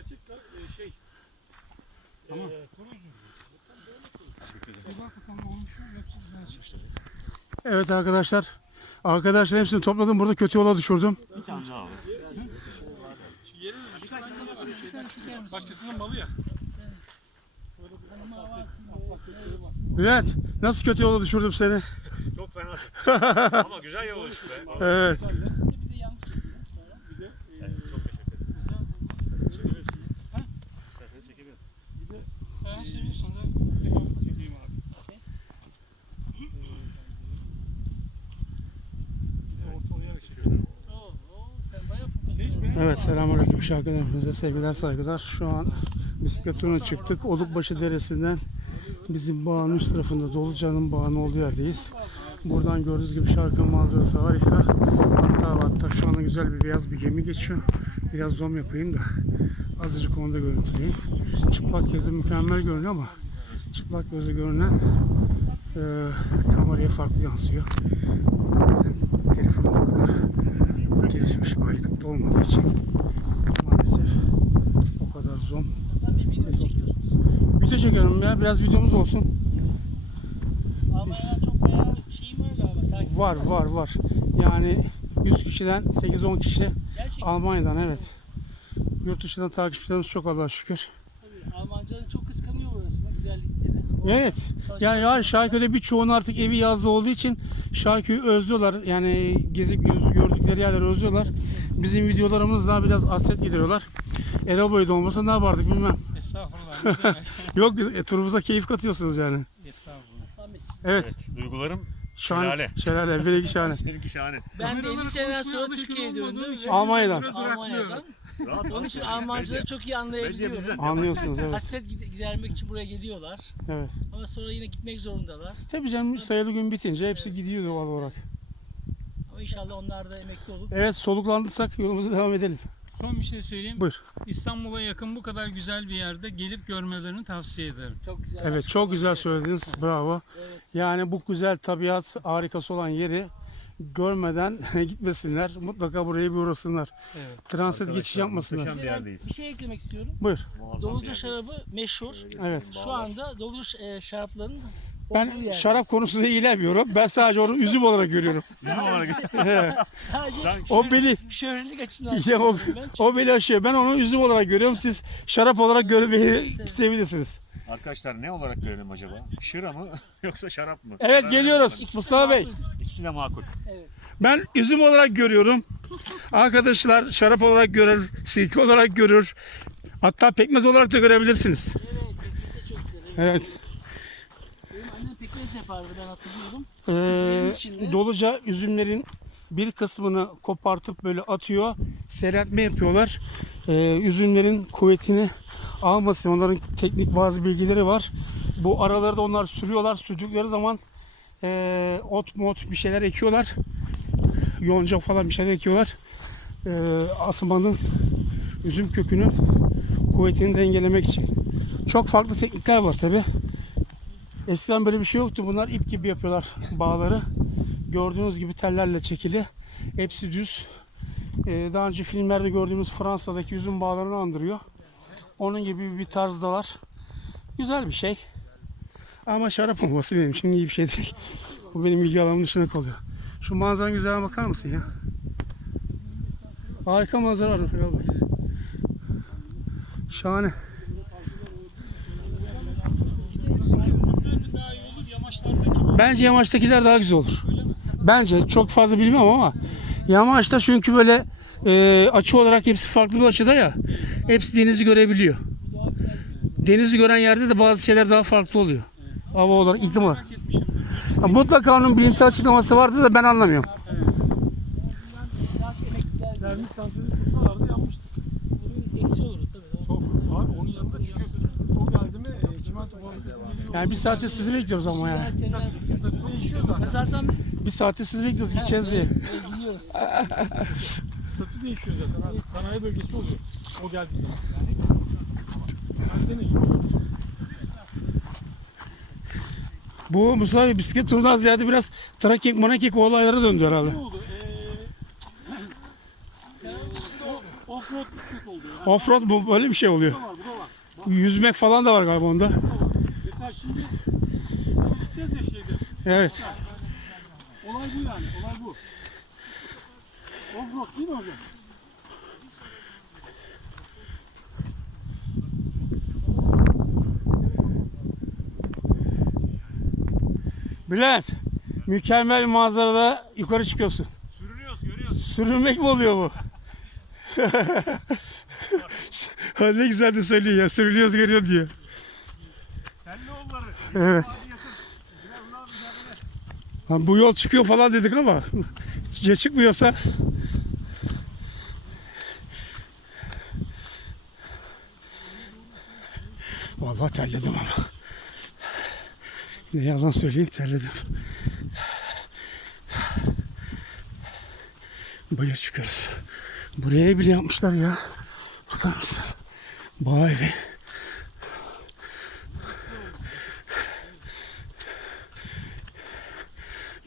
Gerçekten e, şey. Tamam. E, kuru üzüm. Bir bak bakalım olmuş mu yoksa güzel çıkmış. Evet arkadaşlar. Arkadaşlar hepsini topladım. Burada kötü yola düşürdüm. Başkasının malı ya. Bülent nasıl kötü yola düşürdüm seni? Çok fena. Ama güzel yol işte. Evet. Bir de yanlış çekiyorum sonra. Bir de e, Evet, çok teşekkür ederim. İsterseniz çekebilirim. Ben seviyorsan da çekeyim abi. E, ortalığa çekiyorum. Oo, oo, sen bayağı Hiç benim Evet selamünaleyküm şarkılar hepinize sevgiler saygılar. Şu an bisiklet turuna çıktık. Olukbaşı Deresi'nden bizim bağın üst tarafında Doluca'nın bağının olduğu yerdeyiz. Buradan gördüğünüz gibi şarkı manzarası harika. Hatta hatta şu anda güzel bir beyaz bir gemi geçiyor. Biraz zoom yapayım da azıcık onu da görüntüleyeyim. Çıplak gözle mükemmel görünüyor ama çıplak gözle görünen e, kameraya farklı yansıyor. Bizim telefonumuz o kadar gelişmiş bir aygıtlı olmadığı için maalesef o kadar zoom. Video çekiyorsunuz. Video çekiyorum ya biraz videomuz olsun. Almanya'dan çok bayağı şeyim var galiba. Var var var. Yani 100 kişiden 8-10 kişi Gerçekten Almanya'dan evet. Yurt dışından takipçilerimiz çok Allah'a şükür. tabii. Almanca çok kıskanıyor burasının güzellikleri. Evet. Yani ya Şarköy'de birçoğunun artık evi yazlı olduğu için Şarköy'ü özlüyorlar. Yani gezip göz- gördükleri yerleri özlüyorlar. Bizim videolarımızla biraz hasret gideriyorlar. Erol Boy'da olmasa ne yapardık bilmem. Estağfurullah. Yok biz- e, turumuza keyif katıyorsunuz yani. Estağfurullah. Samet. Evet. Evet, duygularım Şahane. Şelale. Şelale. Bir iki şahane. seninki şahane. Ben de 50 seneden sonra Türkiye'ye döndüm. Almanya'dan. Almanya'dan. Rahat Onun için. Almancıları çok iyi anlayabiliyorum. Anlıyorsunuz evet. Hasret gide- gidermek için buraya geliyorlar. Evet. Ama sonra yine gitmek zorundalar. Tabii canım sayılı gün bitince hepsi gidiyor doğal olarak. İnşallah onlar da emekli olup Evet soluklandıysak yolumuza devam edelim. Son bir şey söyleyeyim. Buyur. İstanbul'a yakın bu kadar güzel bir yerde gelip görmelerini tavsiye ederim. çok güzel. Evet çok güzel söylediniz. Bravo. Evet. Yani bu güzel tabiat harikası olan yeri görmeden gitmesinler. Mutlaka buraya bir uğrasınlar. Evet. Transit geçiş Arkadaşlar, yapmasınlar. muhteşem bir Ben yerdeyiz. bir şey eklemek istiyorum. Buyur. Muazzam bir Doluca yerdeyiz. şarabı meşhur. Evet. Şu anda Doluca e, şaraplarının olduğu Ben şarap konusunda ilgilenmiyorum. Ben sadece onu üzüm olarak görüyorum. Bizim olarak Sadece o beni şöhretlik açısından ya o, söylüyorum ben. Çünkü o beni aşıyor. Ben onu üzüm olarak görüyorum. Siz şarap olarak görmeyi sevebilirsiniz. Arkadaşlar ne olarak görelim acaba? Şıra mı yoksa şarap mı? Evet geliyoruz. Mustafa Bey. İkisi de makul. Evet. Ben üzüm olarak görüyorum. Arkadaşlar şarap olarak görür, sirke olarak görür. Hatta pekmez olarak da görebilirsiniz. Evet, pekmez de çok güzel. Evet. Evet. Pekmez yapardı ben hatırlıyorum. Ee, doluca üzümlerin bir kısmını kopartıp böyle atıyor. Seyreltme yapıyorlar. Ee, üzümlerin kuvvetini almasın. Onların teknik bazı bilgileri var. Bu araları da onlar sürüyorlar. Sürdükleri zaman ee, ot mot bir şeyler ekiyorlar. Yonca falan bir şeyler ekiyorlar. Ee, asmanın üzüm kökünün kuvvetini dengelemek için. Çok farklı teknikler var tabi. Eskiden böyle bir şey yoktu. Bunlar ip gibi yapıyorlar bağları. Gördüğünüz gibi tellerle çekili. Hepsi düz. Ee, daha önce filmlerde gördüğümüz Fransa'daki üzüm bağlarını andırıyor. Onun gibi bir tarzdalar. Güzel bir şey. Ama şarap olması benim için iyi bir şey değil. Bu benim ilgi alanım dışına kalıyor. Şu manzaranın güzelliğine bakar mısın ya? Harika manzara var. Şahane. Üzümlerin daha iyi olur yamaçlardaki Bence yamaçtakiler daha güzel olur. Bence çok fazla bilmem ama yamaçta çünkü böyle e, açı olarak hepsi farklı bir açıda ya. Hepsi denizi görebiliyor. Denizi gören yerde de bazı şeyler daha farklı oluyor. Hava olarak, iklim olarak. Ha, Mutlaka onun bilimsel açıklaması vardı da ben anlamıyorum. Biraz emekliler Dermiş santrali tutsalardı yanmıştık. bunun eksi olur tabii. Çok. Abi onun yanında çünkü o geldi mi e, çimento fabrikası geliyor. Yani bir saate sizi bekliyoruz ama yani. Bir saate sizi bekliyoruz gideceğiz diye. gidiyoruz. Statü değişiyor zaten abi. Sanayi bölgesi oluyor. O geldiği zaman. Bende ne gibi? Bu Mustafa Bey bisiklet turundan ziyade biraz trakek manakek olaylara döndü herhalde. Yani Offroad bisiklet oldu ya. Offroad bu böyle bir şey oluyor. Bu da var, bu da var. Yüzmek falan da var galiba onda. Mesela şimdi şimdi gideceğiz ya şeyde. Evet. Olay bu yani, olay bu. Offroad değil mi hocam? Bülent, mükemmel manzarada yukarı çıkıyorsun. Sürünüyoruz görüyoruz. Sürünmek mi oluyor bu? Ne güzel de söylüyor ya. Sürünüyoruz görüyor diyor. Telli yolları. Evet. Hadi yakın. Biraz daha mücadele. Ha, bu yol çıkıyor falan dedik ama ya çıkmıyorsa Vallahi terledim ama. Ne yalan söyleyeyim terledim. Bayır çıkıyoruz. Buraya bile yapmışlar ya. Bakar mısın? Bağ evi.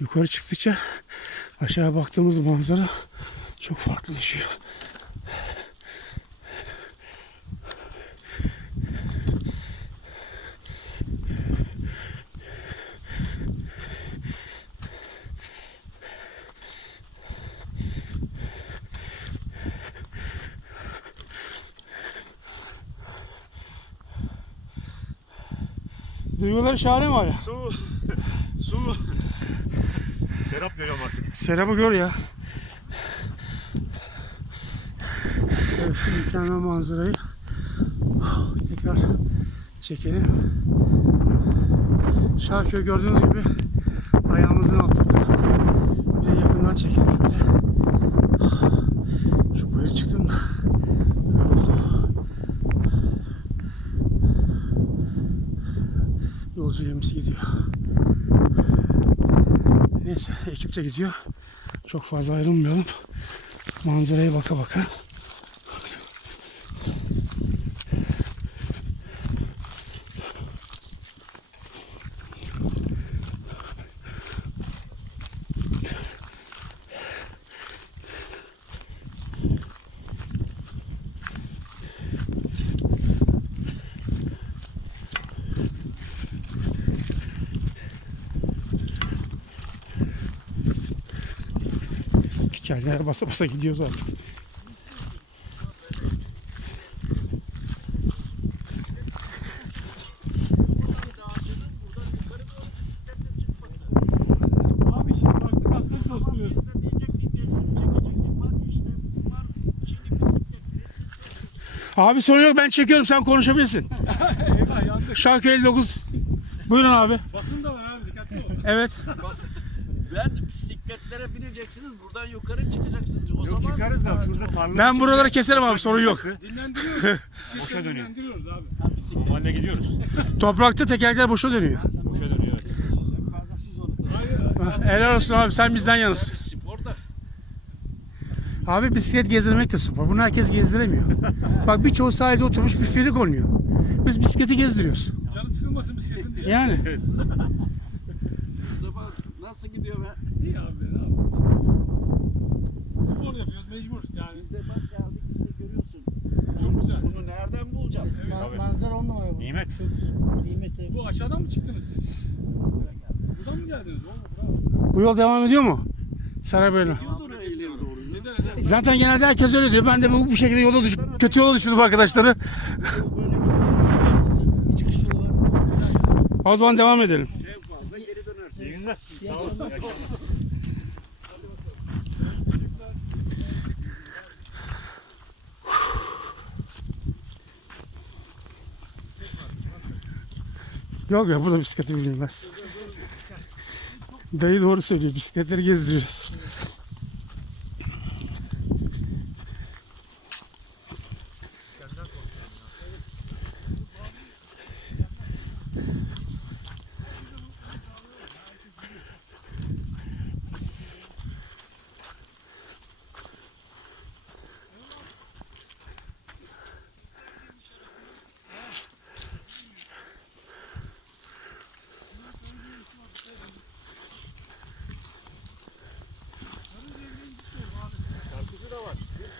Yukarı çıktıkça aşağı baktığımız manzara çok farklılaşıyor. Duyguları şahane mi hala? Su. Su. Serap görüyorum artık. Serap'ı gör ya. Evet, şu mükemmel manzarayı tekrar çekelim. Şarköy gördüğünüz gibi ayağımızın altında. Bir de yakından çekelim şöyle. Şu bayır çıktım da. Yolcu gemisi gidiyor. Neyse ekip gidiyor. Çok fazla ayrılmayalım. Manzaraya baka baka. Basa basa gidiyoruz artık. Abi sorun yok ben çekiyorum sen konuşabilirsin. Eyvah yandık. Şarkı 59. Buyurun abi. Basın da var abi dikkatli ol. Evet. Ben bineceksiniz buradan yukarı çıkacaksınız. O Yok zaman çıkarız da şurada tarla. Ben buraları keserim abi sorun yok. Dinlendiriyoruz. Boşa dönüyor. dinlendiriyoruz abi. Normalde gidiyoruz. Toprakta tekerlekler boşa dönüyor. Boşa dönüyor. evet. Helal olsun abi sen bizden yanısın. spor da Abi bisiklet gezdirmek de spor. Bunu herkes gezdiremiyor. Bak birçoğu sahilde oturmuş bir filik oynuyor. Biz bisikleti gezdiriyoruz. Canı sıkılmasın bisikletin diye. Yani. Mustafa nasıl gidiyor be? İyi abi ne. Spor yapıyoruz mecbur. Yani Biz de bak geldik işte görüyorsun. çok güzel. Bunu nereden bulacağım? Ma- manzara on numara bu. Nimet. Çok nimet. evet. Bu aşağıdan mı çıktınız siz? Buradan mı geldiniz? Oğlum. Bu yol devam ediyor mu? Neden? Zaten genelde herkes öyle diyor. Ben de bu, bu şekilde yola düş kötü yola düşürdüm arkadaşları. Çıkış yolu var. O zaman devam edelim. İyi günler. Sağ olun. Yok ya burada bisikleti binilmez. Dayı doğru söylüyor. Bisikletleri gezdiriyoruz.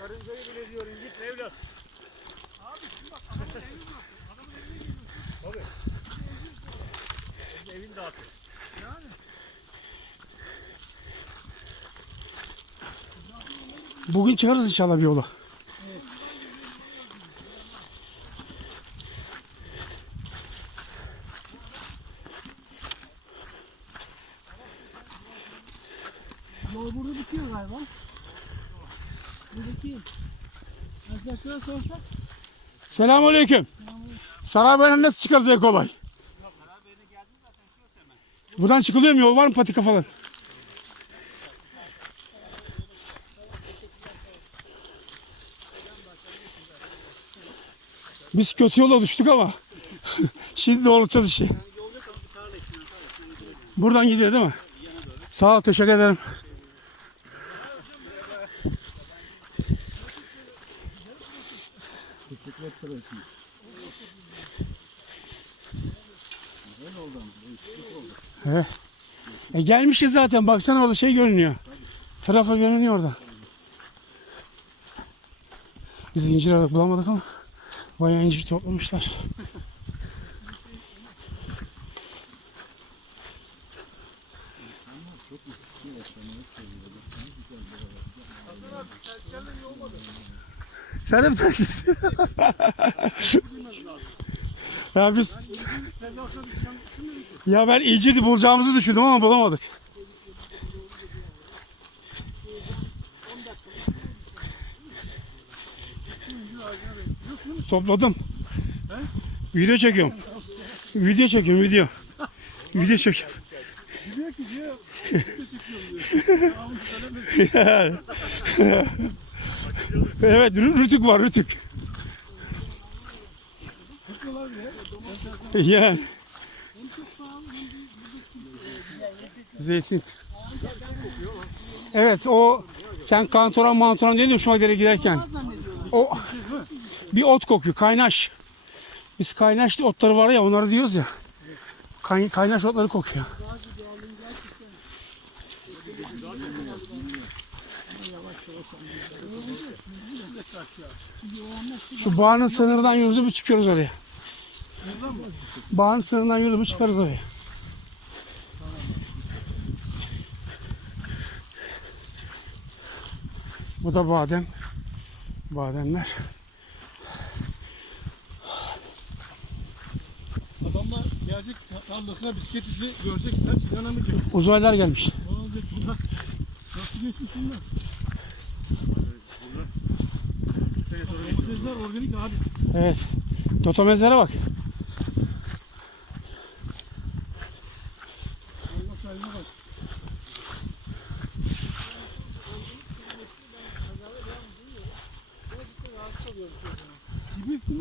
Karıncayı bile diyor incitme evlat. Abi şimdi bak. Abi. Evini dağıtıyor. Bugün çıkarız inşallah bir yola. Yol burada bitiyor galiba. Buradaki arkadaşlara sorsak Selamünaleyküm. Saraybay'dan nasıl çıkarız en kolay? Buradan çıkılıyor mu? Yol var mı patika falan? Biz kötü yola düştük ama şimdi doğrultacağız işi. Buradan gidiyor değil mi? Sağ ol teşekkür ederim. Evet. E gelmişiz zaten. Baksana orada şey görünüyor. Trafo görünüyor orada. Biz incir aradık bulamadık ama bayağı incir toplamışlar. Mi terkisin? ya biz ya ben incirdi bulacağımızı düşündüm ama bulamadık. Topladım. Video çekiyorum. Video çekiyorum video. Video çekiyorum. evet rü- rütük var rütük. Yani. Zeytin. Evet o sen kantoran mantoran dedin hoşuma giderek giderken. O bir ot kokuyor kaynaş. Biz kaynaş otları var ya onları diyoruz ya. Kay, kaynaş otları kokuyor. Şu bağın sınırından yürüdü mü çıkıyoruz oraya. Bağın sınırından yürüdü mü çıkarız oraya. Bu da badem. Bademler. Adamlar gelecek tarlasına bisiklet izi görecek. Sen inanamayacak. Uzaylılar gelmiş. Ne olacak bunlar? Nasıl geçmiş bunlar? Domatesler organik abi. Evet. Dotomezlere bak.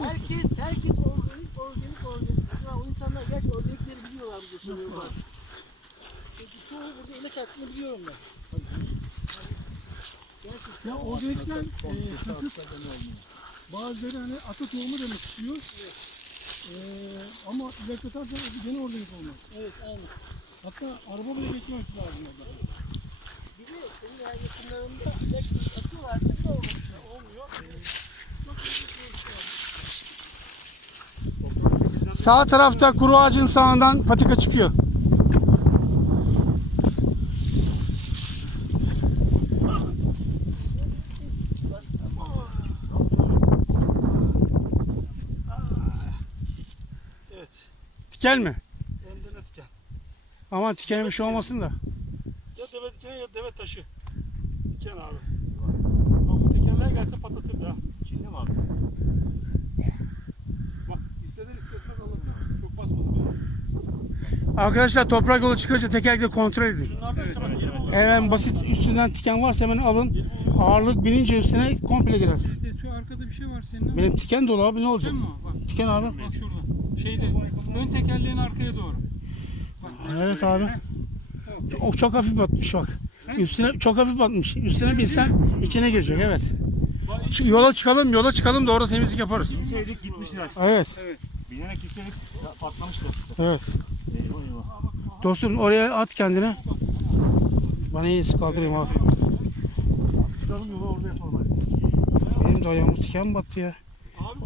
Herkes herkes organik organik organik. Acaba o insanlar gerçi organikleri biliyorlar diye soruyorum bazen. Çünkü çoğu burada ilaç attığını biliyorum ben. Ya organikten e, sakız bazıları hani ata tohumu demek istiyor. E, ama ilaç atarsan gene organik olmaz. Evet aynen. Hatta araba bile geçmemesi lazım orada. Bir de senin her yakınlarında ilaç atıyorlarsa de olmamışlar. Olmuyor. Sağ tarafta kuru ağacın sağından patika çıkıyor. Evet. Tikel mi? Hem de ne diken. Aman tikene bir şey olmasın da. Ya deve dikeni ya deve taşı. Diken abi. Bak bu tekerleğe gelse patlatırdı ha. Şimdi mi abi? Bak hisseder hissetmez Allah'ım. Çok basmadı bile. Arkadaşlar toprak yolu çıkınca tekerlekle kontrol edin. Şunlardan bulur. Eğer basit üstünden tiken varsa hemen alın. Ağırlık binince üstüne komple girer. Neyse, Şu arkada bir şey var senin. Benim tiken dolu abi ne olacak? Tiken abi. bak şurada. Şeyde ön tekerleğin arkaya doğru. Evet abi. O çok hafif batmış bak. Üstüne çok hafif batmış. Üstüne binsen içine girecek evet. Ç- Yola çıkalım, yola çıkalım da orada temizlik yaparız. Binseydik gitmiş lastik. Evet, Binerek gitseydik patlamış lastik. evet. Eyvah eyvah. Dostum oraya at kendini. Bana iyisi kaldırayım abi. Çıkalım yola orada yapalım hadi. Ahmet ayağıma tiken battı ya.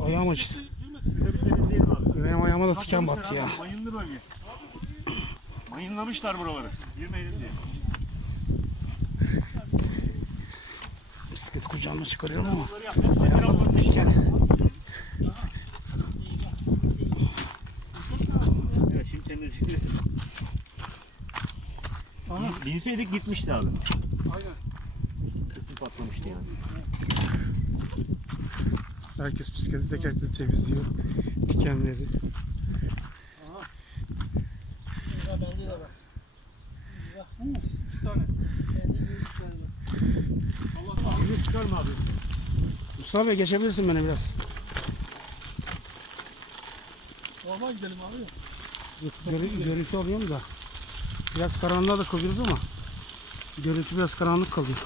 Ayağım acıdı. girmesin. Bir de bir temizleyelim abi. Benim ayağıma da tiken battı ya. Mayınlı bölge. Mayınlamışlar buraları. Girmeyelim diye. Bisiklet kucağıma çıkarıyorum ama alalım. tiken. Evet şimdi temizliyoruz. Binseydik gitmişti abi. Aynen. Kesin patlamıştı yani. Herkes bisikleti tekerle temizliyor. Bende de tane. Bende üç tane çıkarma abi. Mustafa Bey geçebilirsin beni biraz. Normal gidelim abi. Görü, görüntü alıyorum da. Biraz karanlığa da kalıyoruz ama görüntü biraz karanlık kalıyor.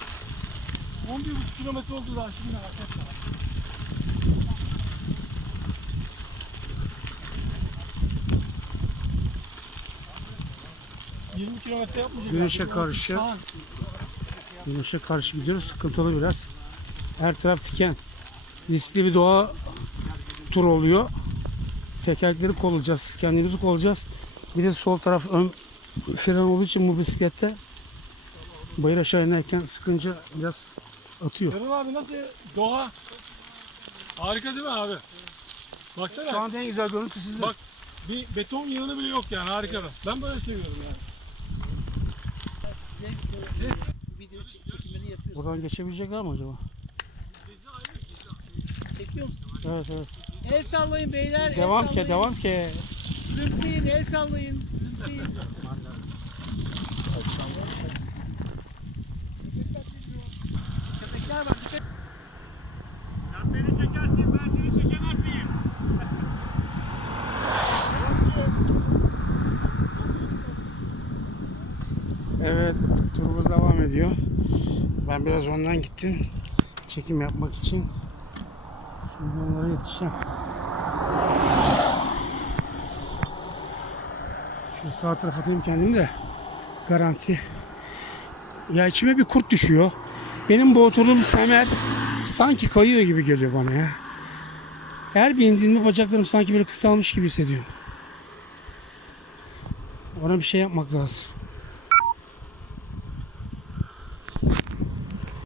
11,5 kilometre oldu daha şimdi arkadaşlar. ...20 kilometre yapmayacak. Güneşe karşı. Güneşe karşı gidiyoruz. Sıkıntılı biraz. Her taraf tiken. Riskli bir doğa tur oluyor. Tekerlekleri kollayacağız. Kendimizi kollayacağız. Bir de sol taraf ön fren olduğu için bu bisiklette bayır aşağı inerken sıkınca biraz atıyor. Erol abi nasıl doğa? Harika değil mi abi? Baksana Şu anda en güzel görüntü sizin. Bak, bir beton yığını bile yok yani harika. Ben böyle seviyorum yani. Video çek- çekimleri yapıyorsun. Buradan geçebilecekler mi acaba? Çekiyor musun? Evet evet. El sallayın beyler. Devam el ki sallayın. devam ki. Gülümseyin, el sallayın. Gülümseyin. Köpekler var. Dikkat. Sen beni çekersin ben seni çekemez miyim? Evet, turumuz devam ediyor. Ben biraz önden gittim. Çekim yapmak için. Şimdi onlara yetişeceğim. Şöyle sağ tarafa atayım kendimi de. Garanti. Ya içime bir kurt düşüyor. Benim bu oturduğum semer sanki kayıyor gibi geliyor bana ya. Her bir indiğimde bacaklarım sanki böyle kısalmış gibi hissediyorum. Ona bir şey yapmak lazım.